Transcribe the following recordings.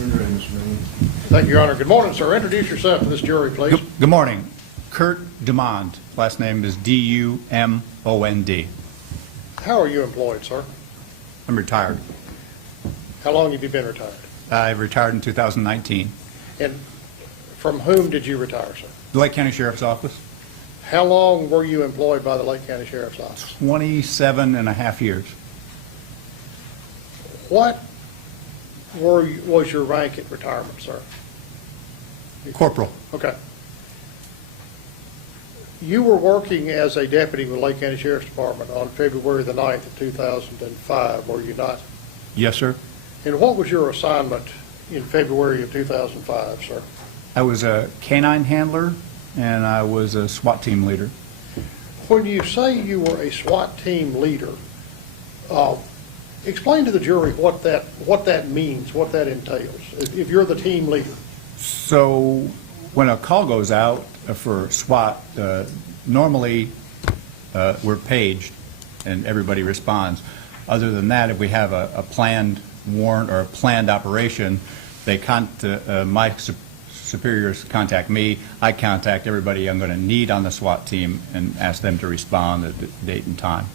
Thank you, Your Honor. Good morning, sir. Introduce yourself to this jury, please. Good morning. Kurt Dumond. Last name is D-U-M-O-N-D. How are you employed, sir? I'm retired. How long have you been retired? I retired in 2019. And from whom did you retire, sir? The Lake County Sheriff's Office. How long were you employed by the Lake County Sheriff's Office? 27 and a half years. What was your rank at retirement, sir? Corporal. Okay. You were working as a deputy with Lake County Sheriff's Department on February the 9th of 2005, were you not? Yes, sir. And what was your assignment in February of 2005, sir? I was a canine handler, and I was a SWAT team leader. When you say you were a SWAT team leader, explain to the jury what that means, what that entails, if you're the team leader. So when a call goes out for SWAT, normally we're paged and everybody responds. Other than that, if we have a planned warrant or a planned operation, my superiors contact me. I contact everybody I'm going to need on the SWAT team and ask them to respond at the date and time.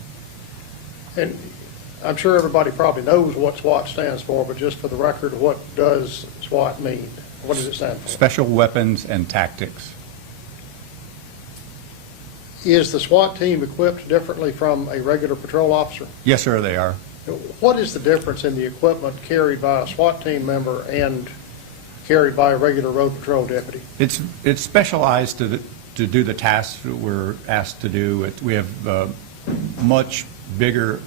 And I'm sure everybody probably knows what SWAT stands for, but just for the record, what does SWAT mean? What does it stand for? Special Weapons and Tactics. Is the SWAT team equipped differently from a regular patrol officer? Yes, sir, they are. What is the difference in the equipment carried by a SWAT team member and carried by a regular road patrol deputy? It's specialized to do the tasks that we're asked to do. We have much bigger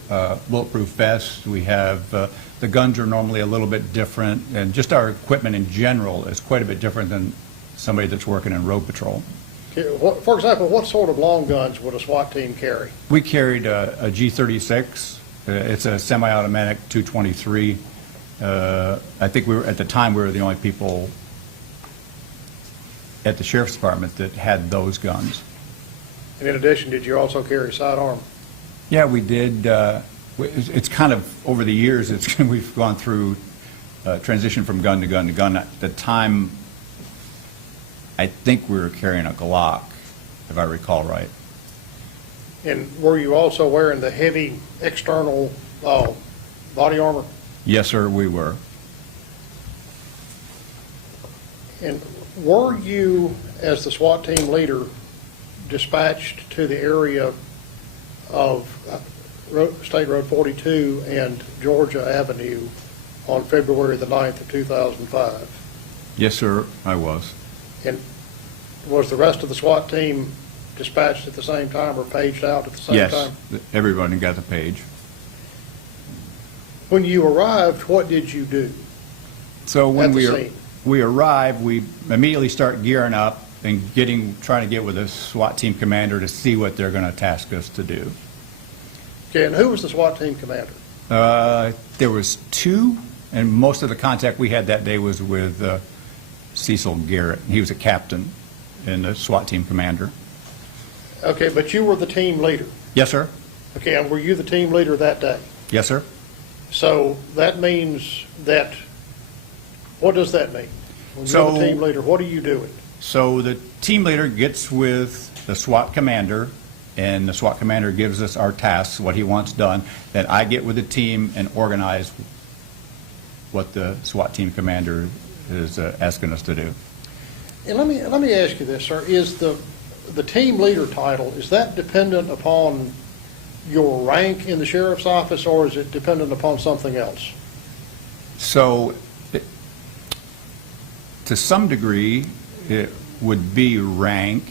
bulletproof vests. We have the guns are normally a little bit different, and just our equipment in general is quite a bit different than somebody that's working in road patrol. For example, what sort of long guns would a SWAT team carry? We carried a G36. It's a semi-automatic .223. I think at the time we were the only people at the Sheriff's Department that had those guns. And in addition, did you also carry sidearm? Yeah, we did. It's kind of over the years. We've gone through transition from gun to gun to gun. At the time, I think we were carrying a Glock, if I recall right. And were you also wearing the heavy external body armor? Yes, sir, we were. And were you, as the SWAT team leader, dispatched to the area of State Road 42 and Georgia Avenue on February the 9th of 2005? Yes, sir, I was. And was the rest of the SWAT team dispatched at the same time or paged out at the same time? Yes, everybody got the page. When you arrived, what did you do? So when we arrived, we immediately start gearing up and trying to get with the SWAT team commander to see what they're going to task us to do. Okay, and who was the SWAT team commander? There was two, and most of the contact we had that day was with Cecil Garrett. He was a captain and the SWAT team commander. Okay, but you were the team leader. Yes, sir. Okay, and were you the team leader that day? Yes, sir. So that means that, what does that mean? When you're the team leader, what are you doing? So the team leader gets with the SWAT commander, and the SWAT commander gives us our tasks, what he wants done. Then I get with the team and organize what the SWAT team commander is asking us to do. And let me ask you this, sir. Is the team leader title, is that dependent upon your rank in the sheriff's office, or is it dependent upon something else? So to some degree, it would be rank.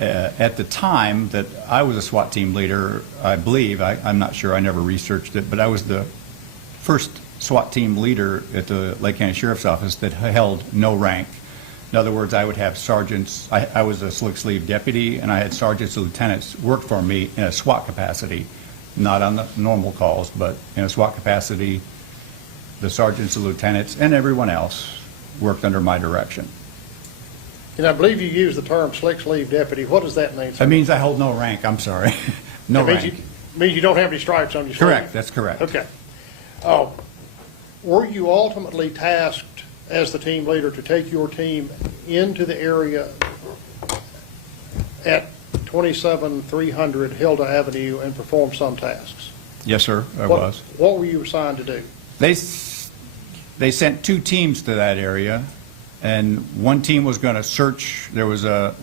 At the time that I was a SWAT team leader, I believe, I'm not sure, I never researched it, but I was the first SWAT team leader at the Lake County Sheriff's Office that held no rank. In other words, I would have sergeants. I was a slick sleeve deputy, and I had sergeants and lieutenants work for me in a SWAT capacity, not on the normal calls, but in a SWAT capacity. The sergeants and lieutenants and everyone else worked under my direction. And I believe you use the term slick sleeve deputy. What does that mean, sir? That means I hold no rank. I'm sorry. No rank. Means you don't have any stripes on your sleeve? Correct. That's correct. Okay. Were you ultimately tasked as the team leader, to take your team into the area at 27300 Hilda Avenue and perform some tasks? Yes, sir, I What- was. What were you assigned to do? They sent 2 teams to that area, and one team was going to search. There was a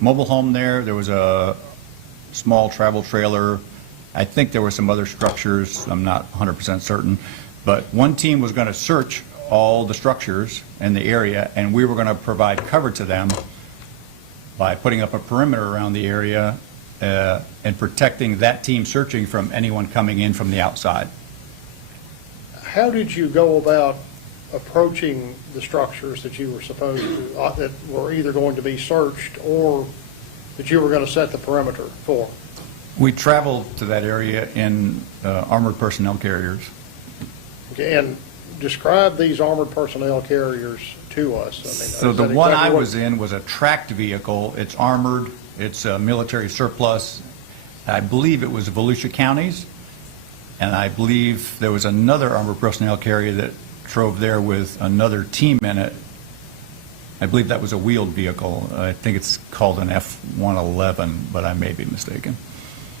mobile home there. There was a small travel trailer. I think there were some other structures. I'm not 100% certain. But one team was going to search all the structures in the area, and we were going to provide cover to them by putting up a perimeter around the area and protecting that team searching from anyone coming in from the outside. How did you go about approaching the structures that you were supposed to, that were either going to be searched or that you were going to set the perimeter for? We traveled to that area in armored personnel carriers. Okay, and describe these armored personnel carriers to us. I mean, So is the that one exactly I what- was in was a tracked vehicle. It's armored. It's a military surplus. I believe it was Volusia County's, and I believe there was another armored personnel carrier that drove there with another team in it. I believe that was a wheeled vehicle. I think it's called an F-111, but I may be mistaken.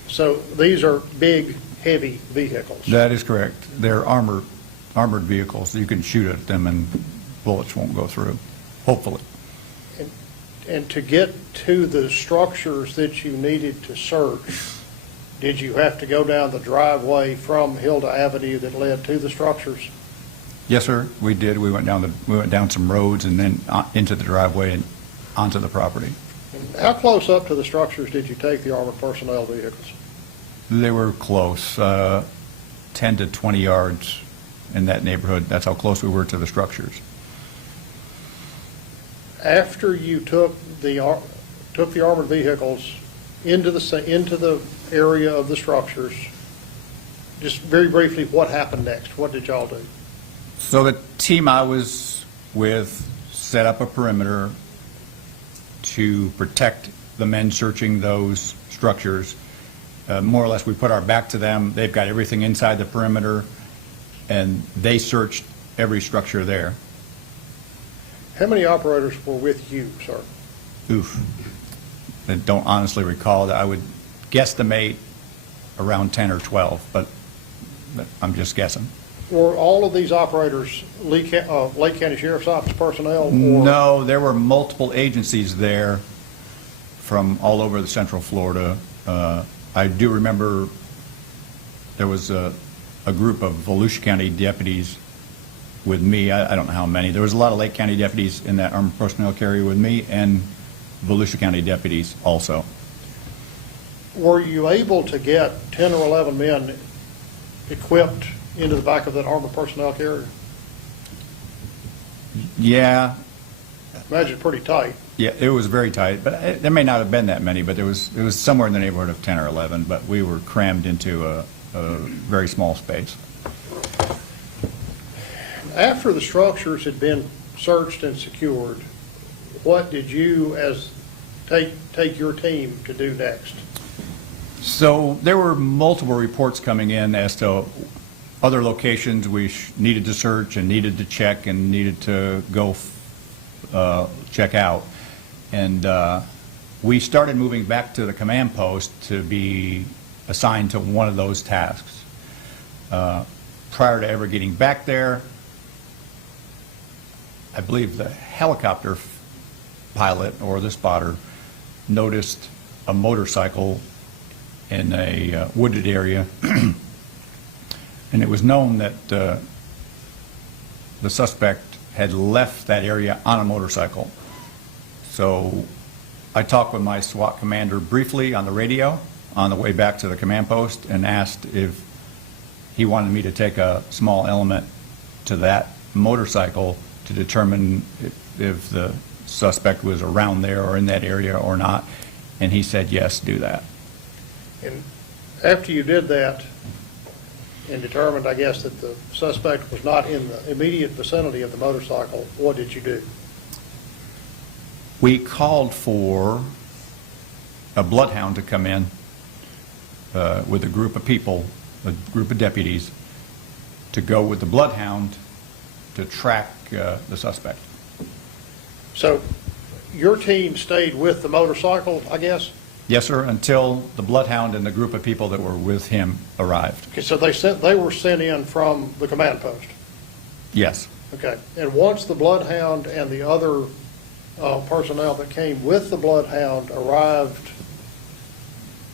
So these are big, heavy vehicles. That is correct. They're armored vehicles. You can shoot at them and bullets won't go through, hopefully. And to get to the structures that you needed to search, did you have to go down the driveway from Hilda Avenue that led to the structures? Yes, sir, we did. We went down some roads and then into the driveway and onto the property. And how close up to the structures did you take the armored personnel vehicles? They were close, 10 to 20 yards in that neighborhood. That's how close we were to the structures. After you took the armored vehicles into the area of the structures, just very briefly, what happened next? What did y'all do? So the team I was with set up a perimeter to protect the men searching those structures. More or less, we put our back to them. They've got everything inside the perimeter, and they searched every structure there. How many operators were with you, sir? Oof. I don't honestly recall that. I would guesstimate around 10 or 12, but I'm just guessing. Were all of these operators Lake County Sheriff's Office personnel? Or? No, there were multiple agencies there from all over the Central Florida. I do remember there was a group of Volusia County deputies with me. I don't know how many. There was a lot of Lake County deputies in that armored personnel carrier with me, and Volusia County deputies also. Were you able to get 10 or 11 men equipped into the back of that armored personnel carrier? Yeah, Imagine pretty tight. yeah, it was very tight, but there may not have been that many, but it was somewhere in the neighborhood of 10 or 11, but we were crammed into a very small space. After the structures had been searched and secured, what did you take your team to do next? So there were multiple reports coming in as to other locations we needed to search and needed to check and needed to go check out. And we started moving back to the command post to be assigned to one of those tasks. Prior to ever getting back there, I believe the helicopter pilot or the spotter noticed a motorcycle in a wooded area, and it was known that the suspect had left that area on a motorcycle. So I talked with my SWAT commander briefly on the radio on the way back to the command post and asked if he wanted me to take a small element to that motorcycle to determine if the suspect was around there or in that area or not, and he said, yes, do that. And after you did that and determined, I guess, that the suspect was not in the immediate vicinity of the motorcycle, what did you do? We called for a bloodhound to come in with a group of people, a group of deputies, to go with the bloodhound to track the suspect. So your team stayed with the motorcycle, I guess? Yes, sir, until the bloodhound and the group of people that were with him arrived. Okay, so they were sent in from the command post? Yes. Okay, and once the bloodhound and the other personnel that came with the bloodhound arrived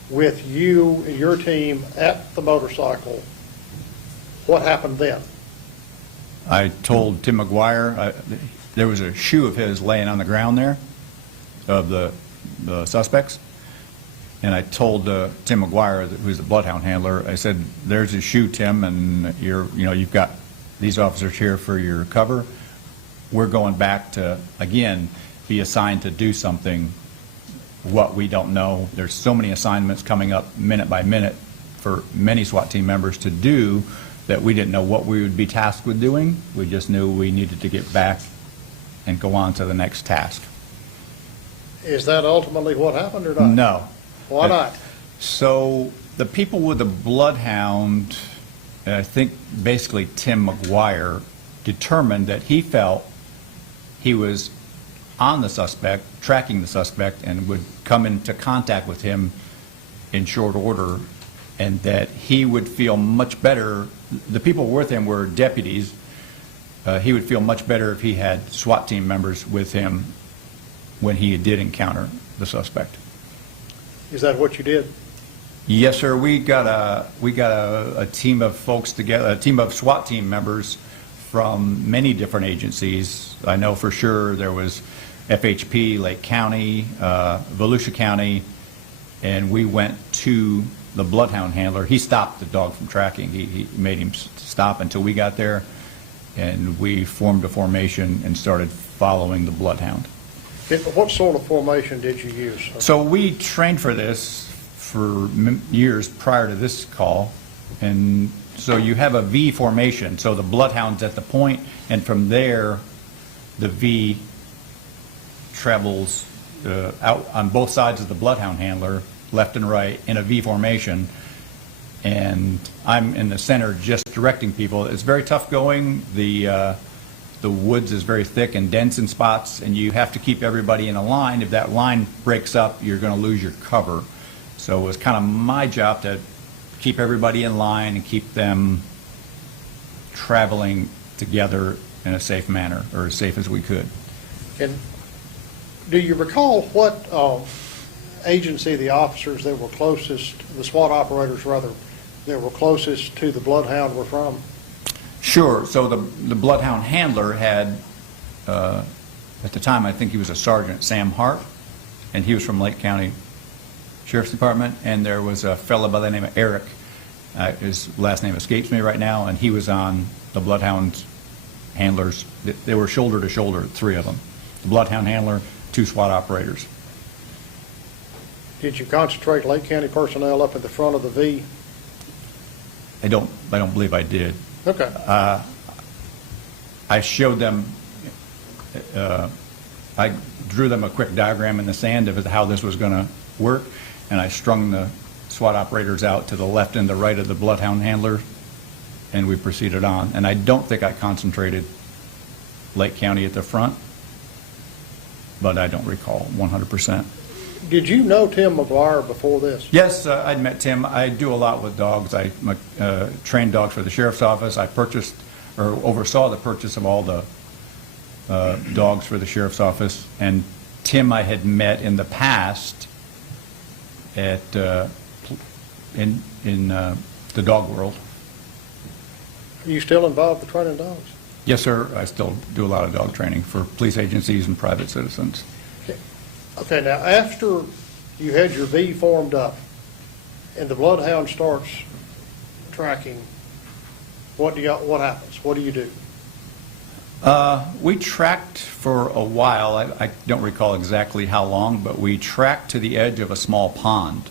with you and your team at the motorcycle, what happened then? I told Tim McGuire, there was a shoe of his laying on the ground there, of the suspects, and I told Tim McGuire, who's the bloodhound handler, I said, there's a shoe, Tim, and you've got these officers here for your cover. We're going back to, again, be assigned to do something, what we don't know. There's so many assignments coming up minute by minute for many SWAT team members to do that we didn't know what we would be tasked with doing. We just knew we needed to get back and go on to the next task. Is that ultimately what happened or not? No. Why not? So the people with the bloodhound, I think basically Tim McGuire, determined that he felt he was on the suspect, tracking the suspect, and would come into contact with him in short order, and that he would feel much better. The people with him were deputies. He would feel much better if he had SWAT team members with him when he did encounter the suspect. Is that what you did? Yes, sir. We got a team of folks together, a team of SWAT team members from many different agencies. I know for sure there was FHP, Lake County, Volusia County, and we went to the bloodhound handler. He stopped the dog from tracking. He made him stop until we got there, and we formed a formation and started following the bloodhound. What sort of formation did you use? So we trained for this for years prior to this call, and so you have a V formation. So the bloodhound's at the point, and from there, the V travels out on both sides of the bloodhound handler, left and right, in a V formation, and I'm in the center just directing people. It's very tough going. The woods is very thick and dense in spots, and you have to keep everybody in a line. If that line breaks up, you're going to lose your cover. So it was kind of my job to keep everybody in line and keep them traveling together in a safe manner, or as safe as we could. And do you recall what agency the officers that were closest, the SWAT operators rather, that were closest to the bloodhound were from? Sure. So the bloodhound handler had, at the time, I think he was a sergeant, Sam Hart, and he was from Lake County Sheriff's Department, and there was a fellow by the name of Eric. His last name escapes me right now, and he was on the bloodhound handlers. They were shoulder to shoulder, three of them. The bloodhound handler, two SWAT operators. Did you concentrate Lake County personnel up at the front of the V? I don't believe I did. Okay. I showed them, I drew them a quick diagram in the sand of how this was going to work, and I strung the SWAT operators out to the left and the right of the bloodhound handler, and we proceeded on. And I don't think I concentrated Lake County at the front, but I don't recall 100%. Did you know Tim McGuire before this? Yes, I'd met Tim. I do a lot with dogs. I trained dogs for the sheriff's office. I purchased or oversaw the purchase of all the dogs for the sheriff's office. And Tim I had met in the past at in the dog world. Are you still involved with training dogs? Yes, sir. I still do a lot of dog training for police agencies and private citizens. Okay, now after you had your V formed up and the bloodhound starts tracking, what happens? What do you do? We tracked for a while. I don't recall exactly how long, but we tracked to the edge of a small pond.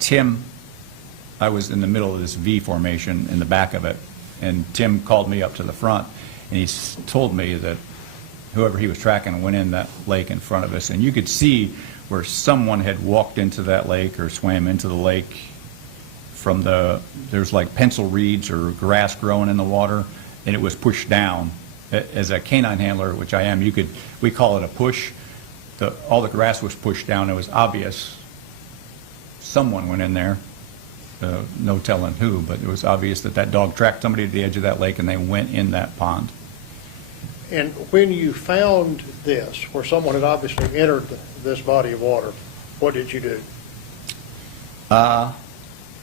Tim, I was in the middle of this V formation in the back of it, and Tim called me up to the front, and he told me that whoever he was tracking went in that lake in front of us, and you could see where someone had walked into that lake or swam into the lake from there's like pencil reeds or grass growing in the water, and it was pushed down. As a canine handler, which I am, we call it a push. All the grass was pushed down. It was obvious someone went in there, no telling who, but it was obvious that dog tracked somebody to the edge of that lake and they went in that pond. And when you found this, where someone had obviously entered this body of water, what did you do?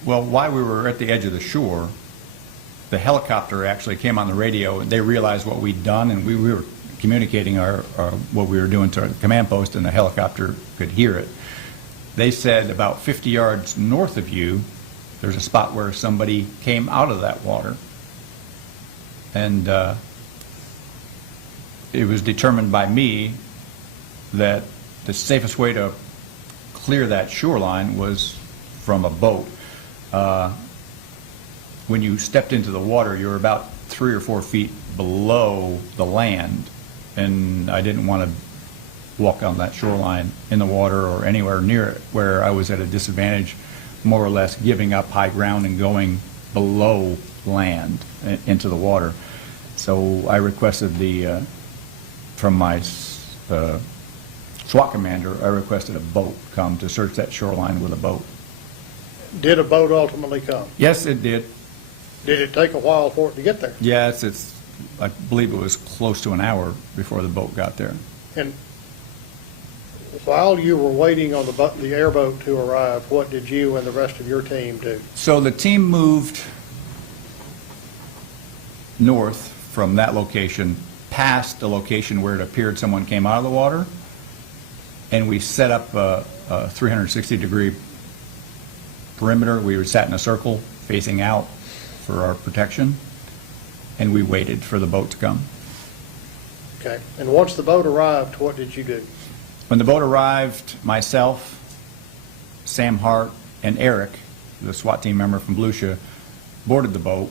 Well, while we were at the edge of the shore, the helicopter actually came on the radio, and they realized what we'd done, and we were communicating what we were doing to our command post, and the helicopter could hear it. They said about 50 yards north of you, there's a spot where somebody came out of that water. And it was determined by me that the safest way to clear that shoreline was from a boat. When you stepped into the water, you were about 3 or 4 feet below the land, and I didn't want to walk on that shoreline in the water or anywhere near it where I was at a disadvantage, more or less giving up high ground and going below land into the water. So I requested from my SWAT commander, I requested a boat come to search that shoreline with a boat. Did a boat ultimately come? Yes, it did. Did it take a while for it to get there? Yes, I believe it was close to an hour before the boat got there. And while you were waiting on the airboat to arrive, what did you and the rest of your team do? So the team moved north from that location past the location where it appeared someone came out of the water, and we set up a 360-degree perimeter. We sat in a circle facing out for our protection, and we waited for the boat to come. Okay. And once the boat arrived, what did you do? When the boat arrived, myself, Sam Hart, and Eric, the SWAT team member from Volusia, boarded the boat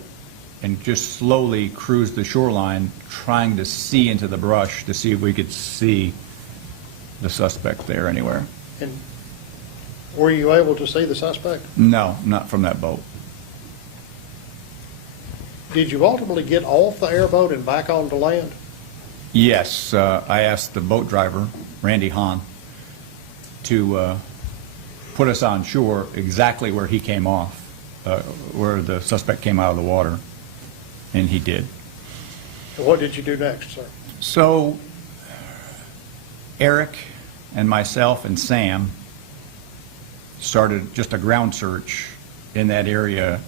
and just slowly cruised the shoreline, trying to see into the brush to see if we could see the suspect there anywhere. And were you able to see the suspect? No, not from that boat. Did you ultimately get off the airboat and back onto land? Yes, I asked the boat driver, Randy Hahn, to put us on shore exactly where he came off, where the suspect came out of the water, and he did. And what did you do next, sir? So Eric and myself and Sam started just a ground search in that area,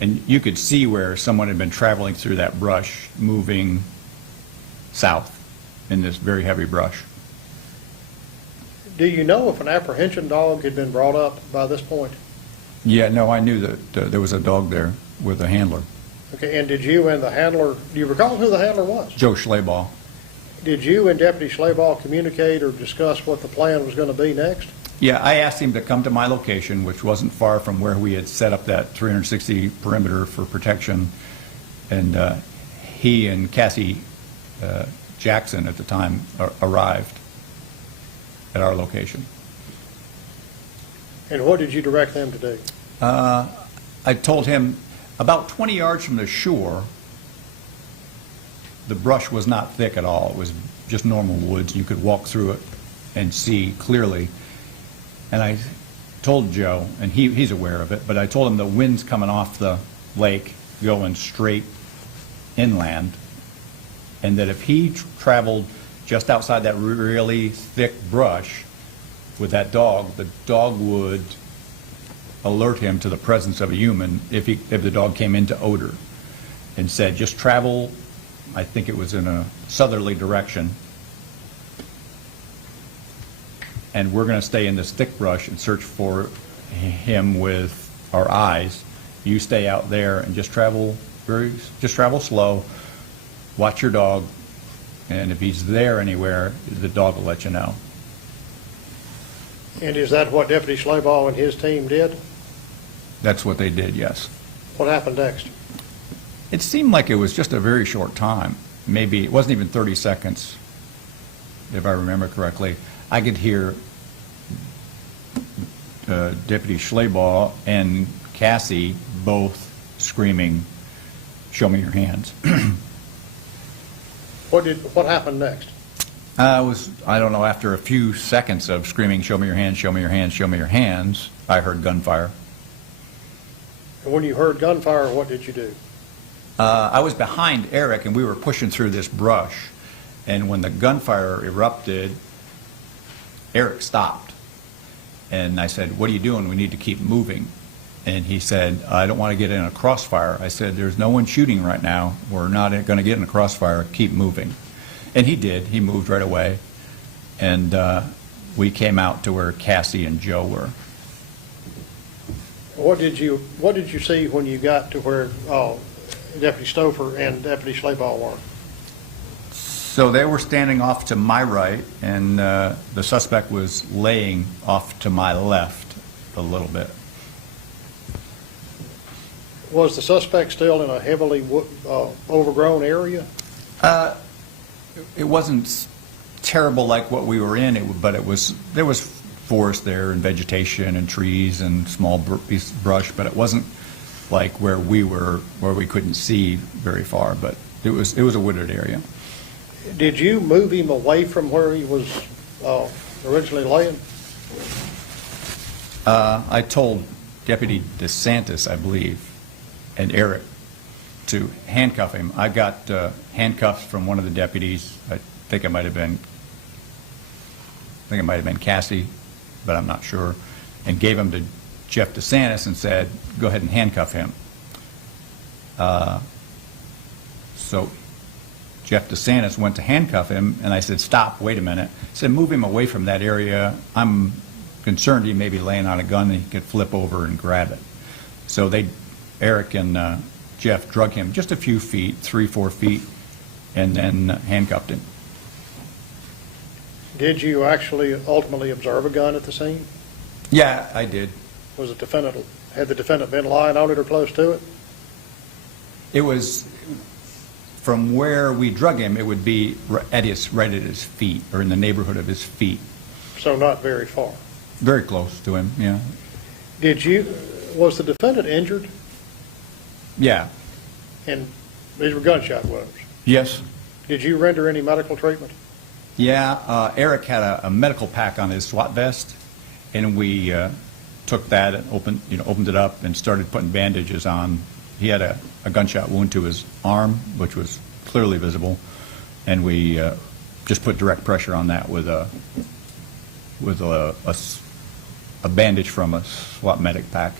and you could see where someone had been traveling through that brush, moving south in this very heavy brush. Do you know if an apprehension dog had been brought up by this point? Yeah, no, I knew that there was a dog there with a handler. Okay, and did you and the handler, do you recall who the handler was? Joe Schleybaugh. Did you and Deputy Schleybaugh communicate or discuss what the plan was going to be next? Yeah, I asked him to come to my location, which wasn't far from where we had set up that 360 perimeter for protection, and he and Cassie Jackson at the time arrived at our location. And what did you direct them to do? I told him about 20 yards from the shore, the brush was not thick at all. It was just normal woods. You could walk through it and see clearly. And I told Joe, and he's aware of it, but I told him the wind's coming off the lake going straight inland, and that if he traveled just outside that really thick brush with that dog, the dog would alert him to the presence of a human if the dog came into odor, and said just travel, I think it was in a southerly direction, and we're going to stay in this thick brush and search for him with our eyes. You stay out there and just travel slow, watch your dog, and if he's there anywhere, the dog will let you know. And is that what Deputy Schleybaugh and his team did? That's what they did, yes. What happened next? It seemed like it was just a very short time. Maybe it wasn't even 30 seconds, if I remember correctly. I could hear Deputy Schleybaugh and Cassie, both screaming, "Show me your hands." What happened next? I don't know, after a few seconds of screaming, "Show me your hands, show me your hands, show me your hands," I heard gunfire. And when you heard gunfire, what did you do? I was behind Eric, and we were pushing through this brush. And when the gunfire erupted, Eric stopped. And I said, "What are you doing? We need to keep moving." And he said, "I don't want to get in a crossfire." I said, "There's no one shooting right now. We're not going to get in a crossfire. Keep moving." And he did. He moved right away. And we came out to where Cassie and Joe were. What did you see when you got to where Deputy Stouffer and Deputy Schleybaugh were? So they were standing off to my right, and the suspect was laying off to my left a little bit. Was the suspect still in a heavily overgrown area? It wasn't terrible like what we were in, but there was forest there and vegetation and trees and small piece of brush, but it wasn't like where we were, where we couldn't see very far. But it was a wooded area. Did you move him away from where he was originally laying? I told Deputy DeSantis, I believe, and Eric to handcuff him. I got handcuffs from one of the deputies. I think it might have been Cassie, but I'm not sure, and gave him to Jeff DeSantis and said, "Go ahead and handcuff him." So Jeff DeSantis went to handcuff him, and I said, "Stop, wait a minute." I said, "Move him away from that area. I'm concerned he may be laying on a gun and he could flip over and grab it." So Eric and Jeff drug him just a few feet, 3-4 feet, and then handcuffed him. Did you actually ultimately observe a gun at the scene? Yeah, I did. Had the defendant been lying on it or close to it? It was, from where we drug him, it would be right at his feet, or in the neighborhood of his feet. So not very far. Very close to him, yeah. Was the defendant injured? Yeah. And these were gunshot wounds. Yes. Did you render any medical treatment? Yeah, Eric had a medical pack on his SWAT vest, and we took that and opened it up and started putting bandages on. He had a gunshot wound to his arm, which was clearly visible, and we just put direct pressure on that with a bandage from a SWAT medic pack.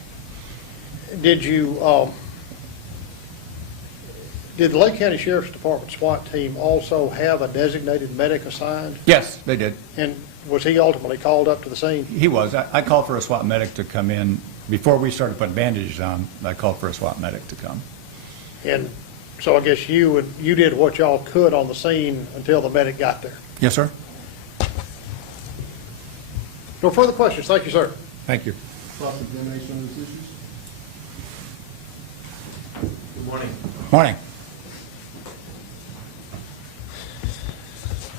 Did the Lake County Sheriff's Department SWAT team also have a designated medic assigned? Yes, they did. And was he ultimately called up to the scene? He was. I called for a SWAT medic to come in. Before we started putting bandages on, I called for a SWAT medic to come. And so I guess you did what y'all could on the scene until the medic got there. Yes, sir. No further questions. Thank you, sir. Thank you. Cross-examination on these issues? Good morning. Morning.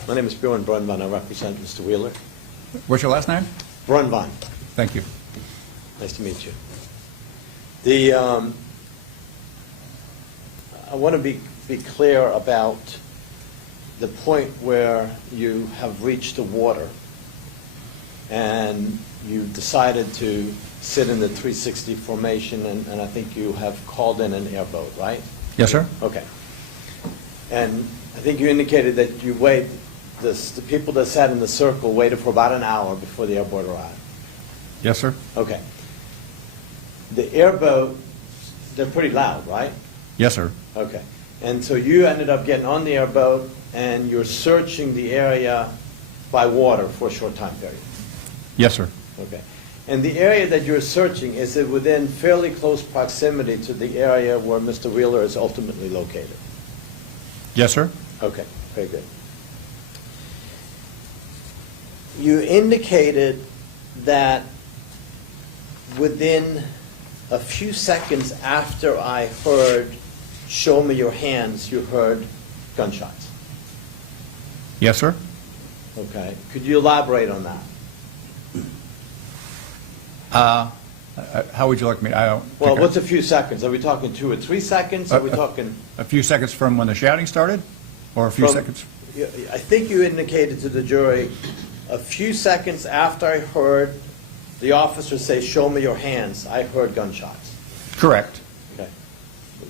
My name is Bjorn Brunvand. I represent Mr. Wheeler. What's your last name? Brunvand. Thank you. Nice to meet you. I want to be clear about the point where you have reached the water and you decided to sit in the 360 formation, and I think you have called in an airboat, right? Yes, sir. Okay. And I think you indicated that you waited, the people that sat in the circle waited for about an hour before the airboat arrived. Yes, sir. Okay. The airboat, they're pretty loud, right? Yes, sir. Okay. And so you ended up getting on the airboat and you're searching the area by water for a short time period. Yes, sir. Okay. And the area that you're searching, is it within fairly close proximity to the area where Mr. Wheeler is ultimately located? Yes, sir. Okay, very good. You indicated that within a few seconds after I heard, "Show me your hands," you heard gunshots. Yes, sir. Okay. Could you elaborate on that? How would you like me, I don't. Well, think I- what's a few seconds? Are we talking 2 or 3 seconds? Are we talking? A few seconds from when the shouting started? Or a few From- seconds? I think you indicated to the jury a few seconds after I heard the officer say, "Show me your hands," I heard gunshots. Correct. Okay.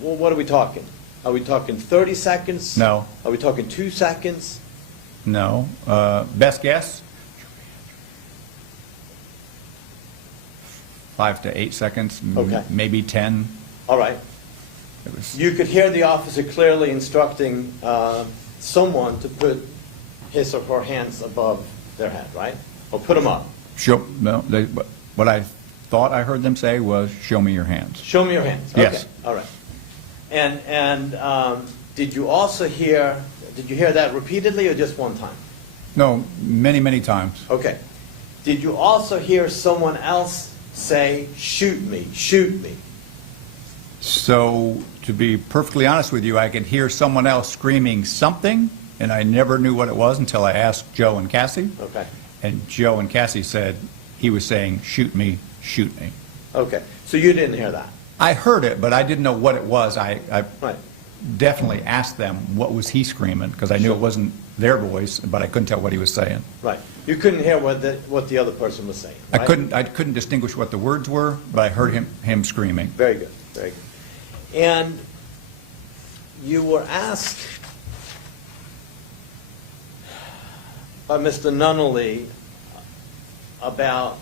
Well, what are we talking? Are we talking 30 seconds? No. Are we talking 2 seconds? No. Best guess? 5 to 8 seconds. Okay. Maybe 10. All right. It was, You could hear the officer clearly instructing someone to put his or her hands above their head, right? Or put them up. no, what I thought I heard them say was, show me your hands. Show me your hands. Yes. Okay. All right. And did you also hear, did you hear that repeatedly or just one time? No, many, many times. Okay. Did you also hear someone else say, "Shoot me, shoot me"? So, to be perfectly honest with you, I could hear someone else screaming something, and I never knew what it was until I asked Joe and Cassie. Okay. And Joe and Cassie said he was saying, shoot me, shoot me. Okay. So you didn't hear that? I heard it, but I didn't know what it was. I Right. definitely asked them, what was he screaming? Because I knew it wasn't their voice, but I couldn't tell what he was saying. Right. You couldn't hear what the other person was saying, right? I couldn't distinguish what the words were, but I heard him screaming. Very good. Very good. And you were asked by Mr. Nunnally about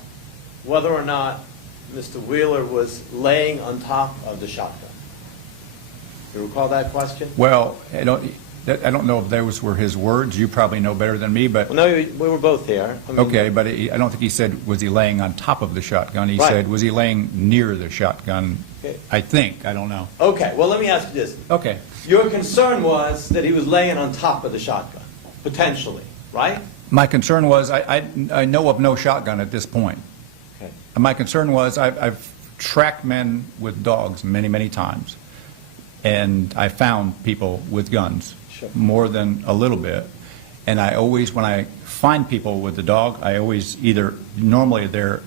whether or not Mr. Wheeler was laying on top of the shotgun. You recall that question? Well, I don't know if those were his words. You probably know better than me, but Well, no, we were both here. I mean, okay, but I don't think he said, was he laying on top of the shotgun? He Right. said, was he laying near the shotgun? Okay. I think. I don't know. Okay, well, let me ask you this. Okay. Your concern was that he was laying on top of the shotgun, potentially, right? My concern was, I know of no shotgun at this point. Okay. And my concern was, I've tracked men with dogs many, many times, and I found people with guns, Sure. more than a little bit. And I always, when I find people with the dog, I always either, normally they're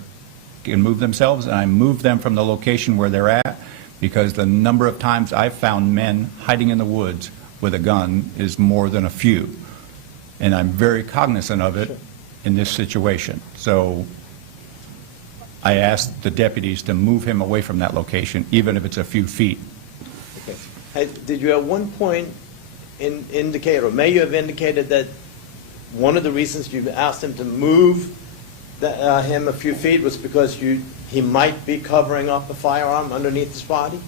can move themselves, and I move them from the location where they're at, because the number of times I've found men hiding in the woods with a gun is more than a few. And I'm very cognizant of it in this situation. So I asked the deputies to move him away from that location, even if it's a few feet. Okay. Did you at one point indicate, or may you have indicated, that one of the reasons you asked him to move him a few feet was because he might be covering up a firearm underneath his body?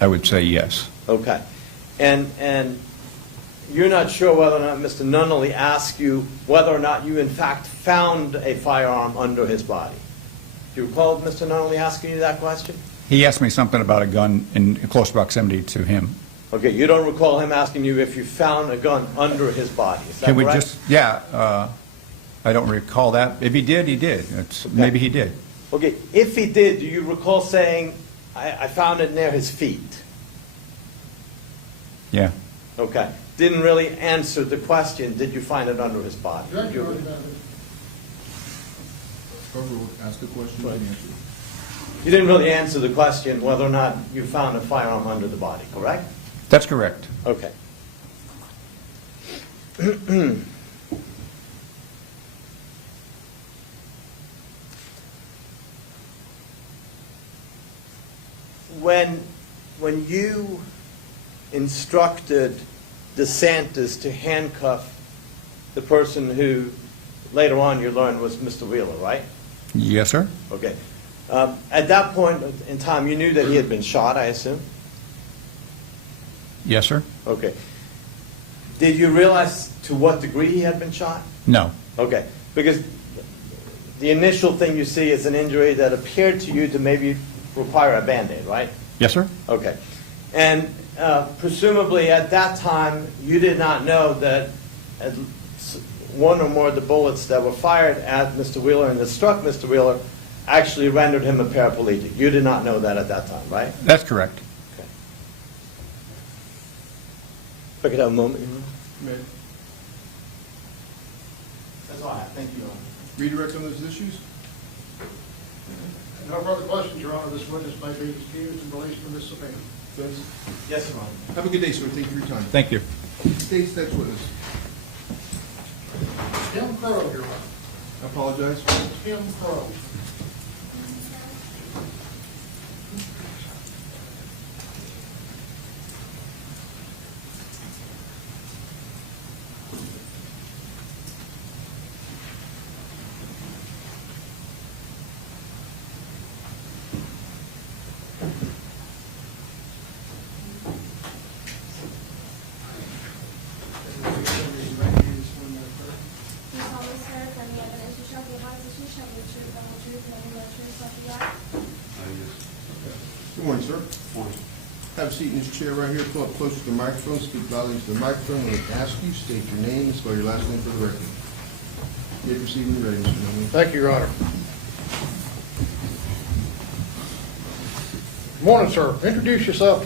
I would say yes. Okay. And you're not sure whether or not Mr. Nunnally asked you whether or not you in fact found a firearm under his body. Do you recall Mr. Nunnally asking you that question? He asked me something about a gun in close proximity to him. Okay, you don't recall him asking you if you found a gun under his body, is that Can we correct? just, yeah, I don't recall that. If he did, he did. Maybe he did. Okay, if he did, do you recall saying, I found it near his feet? Yeah. Okay. Didn't really answer the question, did you find it under his body? Did you- Corporal, ask a question Right. and answer it. You didn't really answer the question whether or not you found a firearm under the body, correct? That's correct. Okay. When you instructed DeSantis to handcuff the person who later on you learned was Mr. Wheeler, right? Yes, sir. Okay. At that point in time, you knew that he had been shot, I assume? Yes, sir. Okay. Did you realize to what degree he had been shot? No. Okay. Because the initial thing you see is an injury that appeared to you to maybe require a Band-Aid, right? Yes, sir. Okay. And presumably at that time, you did not know that one or more of the bullets that were fired at Mr. Wheeler and that struck Mr. Wheeler actually rendered him a paraplegic. You did not know that at that time, right? That's correct. Okay. If I could have a moment. May I That's all I have. Thank you. redirect on those issues? No further questions, Your Honor. This witness may be excused and released from this subpoena. Defense? Yes, Your Honor. Have a good day, sir. Thank you for your time. Thank you. State's next witness. Tim Crow, Your Honor. I apologize. Tim Crow. You solemnly swear that any evidence you shall give us, you shall be the truth, the whole truth, and nothing but the truth, so help you God. Good morning, sir. Morning. Have a seat in this chair right here. Pull up closer to the microphone. Speak loudly into the microphone. When I ask you, state your name and spell your last name for the record. You may proceed when you're ready, Mr. Dumond. Thank you, Your Honor. Good morning, sir. Introduce yourself to